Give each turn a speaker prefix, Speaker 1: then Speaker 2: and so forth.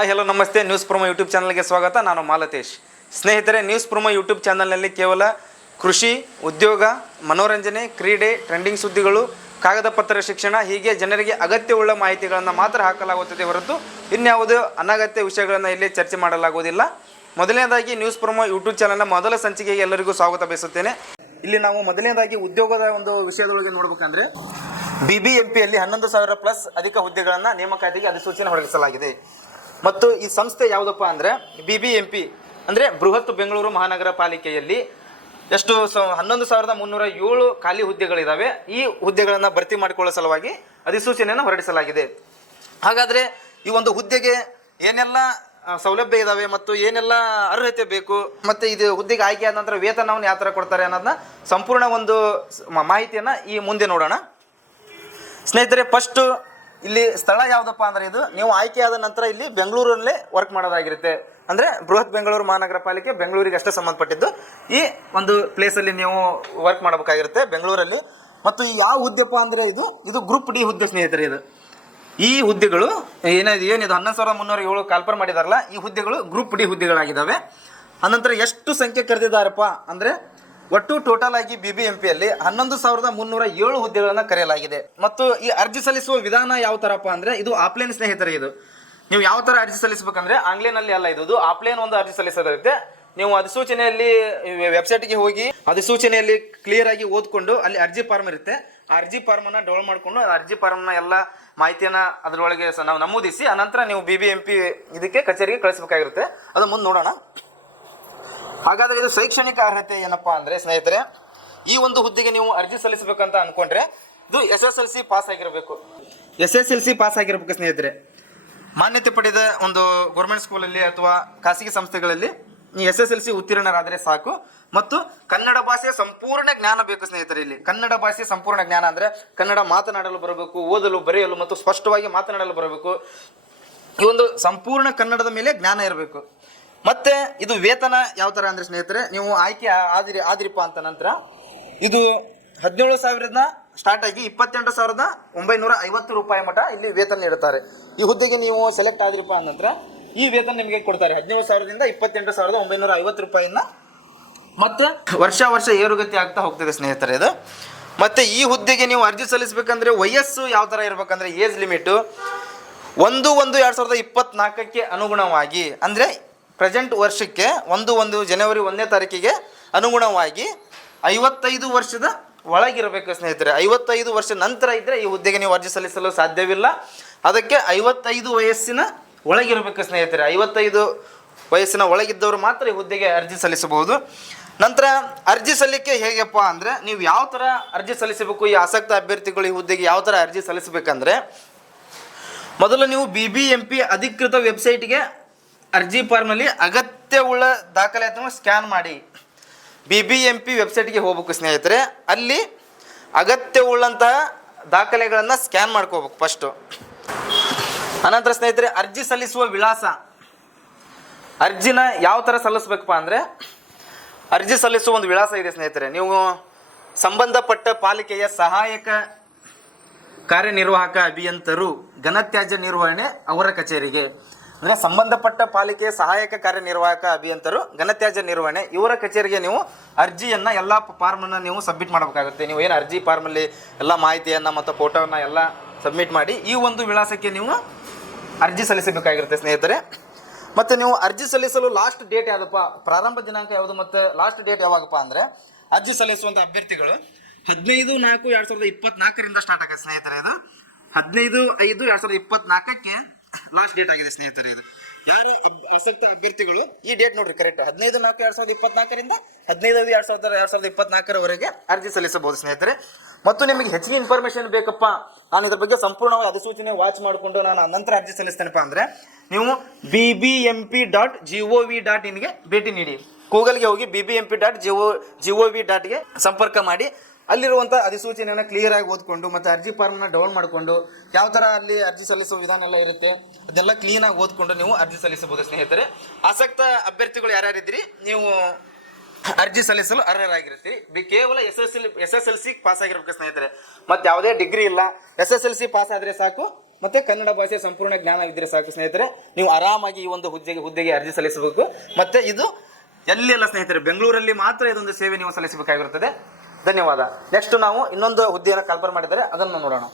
Speaker 1: Hi hello ನಮಸ್ತೆ. News promo YouTube ಚಾನಲ್ಗೆ ಸ್ವಾಗತ. ನಾನು ಮಾಲತೇಶ್. ಸ್ನೇಹಿತರೆ ನ್ಯೂಸ್ ಪ್ರೊಮೋ ಯೂಟ್ಯೂಬ್ ಚಾನಲ್ನಲ್ಲಿ ಕೇವಲ ಕೃಷಿ, ಉದ್ಯೋಗ, ಮನೋರಂಜನೆ, ಕ್ರೀಡೆ ಟ್ರೆಂಡಿಂಗ್ ಸುದ್ದಿಗಳು, ಕಾಗದ ಪತ್ರ ಶಿಕ್ಷಣ, ಹೀಗೆ ಜನರಿಗೆ ಅಗತ್ಯವುಳ್ಳ ಮಾಹಿತಿಗಳನ್ನು ಮಾತ್ರ ಹಾಕಲಾಗುತ್ತದೆ ಹೊರತು ಇನ್ಯಾವುದೇ ಅನಗತ್ಯ ವಿಷಯಗಳನ್ನು ಇಲ್ಲಿ ಚರ್ಚೆ ಮಾಡಲಾಗುವುದಿಲ್ಲ. ಮೊದಲನೇದಾಗಿ ನ್ಯೂಸ್ ಪ್ರೊಮೋ ಯೂಟ್ಯೂಬ್ ಚಾನಲ್ನ ಮೊದಲ ಸಂಚಿಕೆಗೆ ಎಲ್ಲರಿಗೂ ಸ್ವಾಗತ ಬಯಸುತ್ತೇನೆ. ಇಲ್ಲಿ ನಾವು ಮೊದಲನೇದಾಗಿ ಉದ್ಯೋಗದ ಒಂದು ವಿಷಯದೊಳಗೆ ನೋಡಬೇಕಂದ್ರೆ ಬಿ ಬಿ ಎಂ ಪಿಯಲ್ಲಿ ಹನ್ನೊಂದು ಸಾವಿರ ಪ್ಲಸ್ ಅಧಿಕ ಹುದ್ದೆಗಳನ್ನು ನೇಮಕಾತಿಗೆ ಅಧಿಸೂಚನೆ ಹೊರಡಿಸಲಾಗಿದೆ. ಮತ್ತು ಈ ಸಂಸ್ಥೆ ಯಾವುದಪ್ಪ ಅಂದರೆ ಬಿ ಬಿ ಎಂ ಪಿ ಅಂದರೆ ಬೃಹತ್ ಬೆಂಗಳೂರು ಮಹಾನಗರ ಪಾಲಿಕೆಯಲ್ಲಿ ಎಷ್ಟು ಸ ಹನ್ನೊಂದು ಸಾವಿರದ ಮುನ್ನೂರ ಏಳು ಖಾಲಿ ಹುದ್ದೆಗಳಿದ್ದಾವೆ ಈ ಹುದ್ದೆಗಳನ್ನು ಭರ್ತಿ ಮಾಡಿಕೊಳ್ಳೋ ಸಲುವಾಗಿ ಅಧಿಸೂಚನೆಯನ್ನು ಹೊರಡಿಸಲಾಗಿದೆ. ಹಾಗಾದರೆ ಈ ಒಂದು ಹುದ್ದೆಗೆ ಏನೆಲ್ಲ ಸೌಲಭ್ಯ ಇದಾವೆ ಮತ್ತು ಏನೆಲ್ಲ ಅರ್ಹತೆ ಬೇಕು, ಮತ್ತು ಇದು ಹುದ್ದೆಗೆ ಆಯ್ಕೆ ಆದ ನಂತರ ವೇತನವನ್ನು ಯಾವ ಥರ ಕೊಡ್ತಾರೆ ಅನ್ನೋದನ್ನ ಸಂಪೂರ್ಣ ಒಂದು ಮಾಹಿತಿಯನ್ನು ಈ ಮುಂದೆ ನೋಡೋಣ. ಸ್ನೇಹಿತರೆ ಫಸ್ಟ್ ಇಲ್ಲಿ ಸ್ಥಳ ಯಾವುದಪ್ಪ ಅಂದ್ರೆ ಇದು, ನೀವು ಆಯ್ಕೆ ಆದ ನಂತರ ಇಲ್ಲಿ ಬೆಂಗಳೂರಲ್ಲೇ ವರ್ಕ್ ಮಾಡೋದಾಗಿರುತ್ತೆ. ಅಂದ್ರೆ ಬೃಹತ್ ಬೆಂಗಳೂರು ಮಹಾನಗರ ಪಾಲಿಕೆ ಬೆಂಗಳೂರಿಗೆ ಅಷ್ಟೇ ಸಂಬಂಧಪಟ್ಟಿದ್ದು. ಈ ಒಂದು ಪ್ಲೇಸಲ್ಲಿ ನೀವು ವರ್ಕ್ ಮಾಡಬೇಕಾಗಿರುತ್ತೆ ಬೆಂಗಳೂರಲ್ಲಿ. ಮತ್ತು ಯಾವ ಹುದ್ದೆಪ್ಪ ಅಂದ್ರೆ ಇದು ಇದು ಗ್ರೂಪ್ ಡಿ ಹುದ್ದೆ ಸ್ನೇಹಿತರೆ ಇದು. ಈ ಹುದ್ದೆಗಳು ಏನಿದೆ ಏನಿದು, ಹನ್ನೊಂದು ಸಾವಿರದ ಮುನ್ನೂರ ಏಳು ಕಾಲ್ಪರ್ ಮಾಡಿದಾರಲ್ಲ, ಈ ಹುದ್ದೆಗಳು ಗ್ರೂಪ್ ಡಿ ಹುದ್ದೆಗಳಾಗಿದ್ದಾವೆ. ಅನಂತರ ಎಷ್ಟು ಸಂಖ್ಯೆ ಕರೆದಿದ್ದಾರಪ್ಪ ಅಂದ್ರೆ ಒಟ್ಟು ಟೋಟಲ್ ಆಗಿ ಬಿ ಬಿ ಎಂ ಹನ್ನೊಂದು ಸಾವಿರದ ಮುನ್ನೂರ ಏಳು ಹುದ್ದೆಗಳನ್ನು ಕರೆಯಲಾಗಿದೆ. ಮತ್ತು ಈ ಅರ್ಜಿ ಸಲ್ಲಿಸುವ ವಿಧಾನ ಯಾವ ಥರಪ್ಪ ಅಂದ್ರೆ ಇದು ಆಫ್ಲೈನ್ ಸ್ನೇಹಿತರೆ ಇದು. ನೀವು ಯಾವ ಥರ ಅರ್ಜಿ ಸಲ್ಲಿಸಬೇಕಂದ್ರೆ ಆನ್ಲೈನಲ್ಲಿ ಅಲ್ಲ ಇದು ಇದು ಆಫ್ಲೈನ್ ಒಂದು ಅರ್ಜಿ ಸಲ್ಲಿಸೋದಿರುತ್ತೆ ನೀವು ಅಧಿಸೂಚನೆಯಲ್ಲಿ ವೆಬ್ಸೈಟ್ಗೆ ಹೋಗಿ ಅಧಿಸೂಚನೆಯಲ್ಲಿ ಕ್ಲಿಯರ್ ಆಗಿ ಓದ್ಕೊಂಡು ಅಲ್ಲಿ ಅರ್ಜಿ ಫಾರ್ಮ್ ಇರುತ್ತೆ. ಆ ಅರ್ಜಿ ಫಾರ್ಮ್ ಅನ್ನ ಡೌನ್ಲೋಡ್ ಮಾಡ್ಕೊಂಡು ಅರ್ಜಿ ಫಾರ್ಮ್ನ ಎಲ್ಲ ಮಾಹಿತಿಯನ್ನ ಅದರೊಳಗೆ ನಾವು ನಮೂದಿಸಿ ಅನಂತರ ನೀವು ಬಿ ಬಿ ಎಂ ಪಿ ಇದಕ್ಕೆ ಕಚೇರಿಗೆ ಕಳಿಸಬೇಕಾಗಿರುತ್ತೆ. ಅದು ಮುಂದೆ ನೋಡೋಣ. ಹಾಗಾದ್ರೆ ಇದು ಶೈಕ್ಷಣಿಕ ಅರ್ಹತೆ ಏನಪ್ಪಾ ಅಂದ್ರೆ, ಸ್ನೇಹಿತರೆ, ಈ ಒಂದು ಹುದ್ದೆಗೆ ನೀವು ಅರ್ಜಿ ಸಲ್ಲಿಸಬೇಕಂತ ಅನ್ಕೊಂಡ್ರೆ ಇದು S S L C pass ಆಗಿರಬೇಕು. S S L C pass ಆಗಿರಬೇಕು ಸ್ನೇಹಿತರೆ. ಮಾನ್ಯತೆ ಪಡೆದ ಒಂದು ಗೌರ್ಮೆಂಟ್ ಸ್ಕೂಲಲ್ಲಿ ಅಥವಾ ಖಾಸಗಿ ಸಂಸ್ಥೆಗಳಲ್ಲಿ ಎಸ್ ಎಸ್ ಎಲ್ ಸಿ ಉತ್ತೀರ್ಣರಾದರೆ ಸಾಕು. ಮತ್ತು ಕನ್ನಡ ಭಾಷೆಯ ಸಂಪೂರ್ಣ ಜ್ಞಾನ ಬೇಕು ಸ್ನೇಹಿತರೆ ಇಲ್ಲಿ. ಕನ್ನಡ ಭಾಷೆ ಸಂಪೂರ್ಣ ಜ್ಞಾನ ಅಂದ್ರೆ ಕನ್ನಡ ಮಾತನಾಡಲು ಬರಬೇಕು, ಓದಲು, ಬರೆಯಲು ಮತ್ತು ಸ್ಪಷ್ಟವಾಗಿ ಮಾತನಾಡಲು ಬರಬೇಕು. ಈ ಒಂದು ಸಂಪೂರ್ಣ ಕನ್ನಡದ ಮೇಲೆ ಜ್ಞಾನ ಇರಬೇಕು. ಮತ್ತೆ ಇದು ವೇತನ ಯಾವ ತರ ಅಂದ್ರೆ ಸ್ನೇಹಿತರೆ, ನೀವು ಆಯ್ಕೆ ಆದಿರಿ ಆದಿರಿಪ್ಪ ಅಂತ ನಂತರ ಇದು ಹದಿನೇಳು ಸಾವಿರದ ಸ್ಟಾರ್ಟ್ ಆಗಿ ಇಪ್ಪತ್ತೆಂಟು ಸಾವಿರದ ಒಂಬೈನೂರ ಐವತ್ತು ರೂಪಾಯಿ ಮಠ ಇಲ್ಲಿ ವೇತನ ನೀಡುತ್ತಾರೆ. ಈ ಹುದ್ದೆಗೆ ನೀವು ಸೆಲೆಕ್ಟ್ ಆದಿರಿಪ್ಪ ಅಂದ ಈ ವೇತನ ನಿಮಗೆ ಕೊಡ್ತಾರೆ. ಹದಿನೇಳು ಸಾವಿರದಿಂದ ಇಪ್ಪತ್ತೆಂಟು ಸಾವಿರದ ಒಂಬೈನೂರ ಐವತ್ತು ರೂಪಾಯಿನ ಮತ್ತು ವರ್ಷ ವರ್ಷ ಏರುಗತಿ ಆಗ್ತಾ ಹೋಗ್ತದೆ ಸ್ನೇಹಿತರೆ ಇದು. ಮತ್ತೆ ಈ ಹುದ್ದೆಗೆ ನೀವು ಅರ್ಜಿ ಸಲ್ಲಿಸಬೇಕಂದ್ರೆ ವಯಸ್ಸು ಯಾವ ಥರ ಇರ್ಬೇಕಂದ್ರೆ ಏಜ್ ಲಿಮಿಟು ಒಂದು ಒಂದು ಎರಡು ಸಾವಿರದ ಇಪ್ಪತ್ನಾಲ್ಕಕ್ಕೆ ಅನುಗುಣವಾಗಿ, ಅಂದರೆ ಪ್ರೆಸೆಂಟ್ ವರ್ಷಕ್ಕೆ ಒಂದು ಒಂದು ಜನವರಿ ಒಂದನೇ ತಾರೀಕಿಗೆ ಅನುಗುಣವಾಗಿ ಐವತ್ತೈದು ವರ್ಷದ ಒಳಗಿರಬೇಕು ಸ್ನೇಹಿತರೆ. ಐವತ್ತೈದು ವರ್ಷ ನಂತರ ಇದ್ದರೆ ಈ ಹುದ್ದೆಗೆ ನೀವು ಅರ್ಜಿ ಸಲ್ಲಿಸಲು ಸಾಧ್ಯವಿಲ್ಲ. ಅದಕ್ಕೆ ಐವತ್ತೈದು ವಯಸ್ಸಿನ ಒಳಗಿರಬೇಕು ಸ್ನೇಹಿತರೆ. ಐವತ್ತೈದು ವಯಸ್ಸಿನ ಒಳಗಿದ್ದವರು ಮಾತ್ರ ಈ ಹುದ್ದೆಗೆ ಅರ್ಜಿ ಸಲ್ಲಿಸಬಹುದು. ನಂತರ ಅರ್ಜಿ ಸಲ್ಲಿಕೆ ಹೇಗಪ್ಪ ಅಂದರೆ ನೀವು ಯಾವ ಥರ ಅರ್ಜಿ ಸಲ್ಲಿಸಬೇಕು, ಈ ಆಸಕ್ತ ಅಭ್ಯರ್ಥಿಗಳು ಈ ಹುದ್ದೆಗೆ ಯಾವ ಥರ ಅರ್ಜಿ ಸಲ್ಲಿಸಬೇಕಂದ್ರೆ ಮೊದಲು ನೀವು ಬಿ ಬಿ ಎಂ ಪಿ ಅಧಿಕೃತ ವೆಬ್ಸೈಟ್ಗೆ ಅರ್ಜಿ ಫಾರ್ಮಲ್ಲಿ ಅಗತ್ಯವುಳ್ಳ ದಾಖಲಾತಿಯನ್ನು ಸ್ಕ್ಯಾನ್ ಮಾಡಿ. ಬಿ ಬಿ ಎಂ ಪಿ ವೆಬ್ಸೈಟ್ಗೆ ಹೋಗ್ಬೇಕು ಸ್ನೇಹಿತರೆ. ಅಲ್ಲಿ ಅಗತ್ಯವುಳ್ಳಂತಹ ದಾಖಲೆಗಳನ್ನು ಸ್ಕ್ಯಾನ್ ಮಾಡ್ಕೋಬೇಕು ಫಸ್ಟು ಅನಂತರ ಸ್ನೇಹಿತರೆ, ಅರ್ಜಿ ಸಲ್ಲಿಸುವ ವಿಳಾಸ. ಅರ್ಜಿನ ಯಾವ ಥರ ಸಲ್ಲಿಸ್ಬೇಕಪ್ಪ ಅಂದರೆ, ಅರ್ಜಿ ಸಲ್ಲಿಸುವ ಒಂದು ವಿಳಾಸ ಇದೆ ಸ್ನೇಹಿತರೆ. ನೀವು ಸಂಬಂಧಪಟ್ಟ ಪಾಲಿಕೆಯ ಸಹಾಯಕ ಕಾರ್ಯನಿರ್ವಾಹಕ ಅಭಿಯಂತರು ಘನತ್ಯಾಜ್ಯ ನಿರ್ವಹಣೆ ಅವರ ಕಚೇರಿಗೆ. ಅಂದರೆ ಸಂಬಂಧಪಟ್ಟ ಪಾಲಿಕೆ ಸಹಾಯಕ ಕಾರ್ಯನಿರ್ವಾಹಕ ಅಭಿಯಂತರು, ಘನತ್ಯಾಜ್ಯ ನಿರ್ವಹಣೆ, ಇವರ ಕಚೇರಿಗೆ ನೀವು ಅರ್ಜಿಯನ್ನು ಎಲ್ಲ ಫಾರ್ಮನ್ನು ನೀವು ಸಬ್ಮಿಟ್ ಮಾಡಬೇಕಾಗುತ್ತೆ. ನೀವು ಏನು ಅರ್ಜಿ ಫಾರ್ಮಲ್ಲಿ ಎಲ್ಲ ಮಾಹಿತಿಯನ್ನು ಮತ್ತು ಫೋಟೋವನ್ನು ಎಲ್ಲ ಸಬ್ಮಿಟ್ ಮಾಡಿ ಈ ಒಂದು ವಿಳಾಸಕ್ಕೆ ನೀವು ಅರ್ಜಿ ಸಲ್ಲಿಸಬೇಕಾಗಿರುತ್ತೆ ಸ್ನೇಹಿತರೆ. ಮತ್ತು ನೀವು ಅರ್ಜಿ ಸಲ್ಲಿಸಲು ಲಾಸ್ಟ್ ಡೇಟ್ ಯಾವುದಪ್ಪ? ಪ್ರಾರಂಭ ದಿನಾಂಕ ಯಾವುದು ಮತ್ತು ಲಾಸ್ಟ್ ಡೇಟ್ ಯಾವಾಗಪ್ಪ ಅಂದರೆ ಅರ್ಜಿ ಸಲ್ಲಿಸುವಂಥ ಅಭ್ಯರ್ಥಿಗಳು ಹದಿನೈದು ನಾಲ್ಕು ಎರಡು ಸಾವಿರದ ಇಪ್ಪತ್ನಾಲ್ಕರಿಂದ ಸ್ಟಾರ್ಟ್ ಆಗುತ್ತೆ ಸ್ನೇಹಿತರೆ ಇದು. ಹದಿನೈದು ಐದು ಎರಡು ಸಾವಿರದ ಇಪ್ಪತ್ನಾಲ್ಕಕ್ಕೆ ಲಾಸ್ಟ್ ಡೇಟ್ ಆಗಿದೆ, ಸ್ನೇಹಿತರೆ ಇದು. ಯಾರು ಆಸಕ್ತ ಅಭ್ಯರ್ಥಿಗಳು? ಈ ಡೇಟ್ ನೋಡ್ರಿ ಕರೆಕ್ಟ್ ಹದಿನೈದು ನಾಲ್ಕು ಎರಡ್ ಸಾವಿರದ ಇಪ್ಪತ್ನಾಲ್ಕರಿಂದ ಹದಿನೈದು ಎರಡು ಸಾವಿರದ ಎರಡ್ ಸಾವಿರದ ಇಪ್ಪತ್ನಾಲ್ಕರವರೆಗೆ ಅರ್ಜಿ ಸಲ್ಲಿಸಬಹುದು, ಸ್ನೇಹಿತರೆ. ಮತ್ತು ನಿಮಗೆ ಹೆಚ್ಚಿನ ಇನ್ಫಾರ್ಮೇಶನ್ ಬೇಕಪ್ಪ, ನಾನು ಇದ್ರ ಬಗ್ಗೆ ಸಂಪೂರ್ಣವಾಗಿ ಅಧಿಸೂಚನೆ ವಾಚ್ ಮಾಡಿಕೊಂಡು ನಾನು ನಂತರ ಅರ್ಜಿ ಸಲ್ಲಿಸ್ತೇನಪ್ಪ ಅಂದರೆ, ನೀವು B B M P dot G O V dot ಇನ್ಗೆ ಭೇಟಿ ನೀಡಿ. ಗೂಗಲ್ಗೆ ಹೋಗಿ B B M P dot G O G O V ಡಾಟ್ಗೆ ಸಂಪರ್ಕ ಮಾಡಿ ಅಲ್ಲಿರುವಂಥ ಅಧಿಸೂಚನೆಯನ್ನು ಕ್ಲಿಯರ್ ಆಗಿ ಓದ್ಕೊಂಡು ಮತ್ತು ಅರ್ಜಿ ಫಾರ್ಮ್ನ ಡೌನ್ ಮಾಡಿಕೊಂಡು ಯಾವ ಥರ ಅಲ್ಲಿ ಅರ್ಜಿ ಸಲ್ಲಿಸುವ ವಿಧಾನ ಎಲ್ಲ ಇರುತ್ತೆ ಅದೆಲ್ಲ ಕ್ಲೀನಾಗಿ ಓದ್ಕೊಂಡು ನೀವು ಅರ್ಜಿ ಸಲ್ಲಿಸಬಹುದು ಸ್ನೇಹಿತರೆ. ಆಸಕ್ತ ಅಭ್ಯರ್ಥಿಗಳು ಯಾರ್ಯಾರಿದ್ದೀರಿ? ನೀವು ಅರ್ಜಿ ಸಲ್ಲಿಸಲು ಅರ್ಹರಾಗಿರ್ತೀರಿ. ಬಿ ಕೇವಲ S S L S S L C pass ಆಗಿರ್ಬೇಕು ಸ್ನೇಹಿತರೆ. ಮತ್ತೆ ಯಾವುದೇ ಡಿಗ್ರಿ ಇಲ್ಲ S S L C pass ಆದರೆ ಸಾಕು, ಮತ್ತೆ ಕನ್ನಡ ಭಾಷೆ ಸಂಪೂರ್ಣ ಜ್ಞಾನವಿದ್ದರೆ ಸಾಕು ಸ್ನೇಹಿತರೆ. ನೀವು ಆರಾಮಾಗಿ ಈ ಒಂದು ಹುದ್ದೆಗೆ ಹುದ್ದೆಗೆ ಅರ್ಜಿ ಸಲ್ಲಿಸಬೇಕು. ಮತ್ತೆ ಇದು ಎಲ್ಲಿಲ್ಲ ಸ್ನೇಹಿತರೆ, ಬೆಂಗಳೂರಲ್ಲಿ ಮಾತ್ರ ಇದೊಂದು ಸೇವೆ ನೀವು ಸಲ್ಲಿಸಬೇಕಾಗಿರುತ್ತದೆ. ಧನ್ಯವಾದ. ನೆಕ್ಸ್ಟ್ ನಾವು ಇನ್ನೊಂದು ಹುದ್ದೆಯನ್ನು ಕಲ್ಪನೆ ಮಾಡಿದರೆ ಅದನ್ನು ನೋಡೋಣ.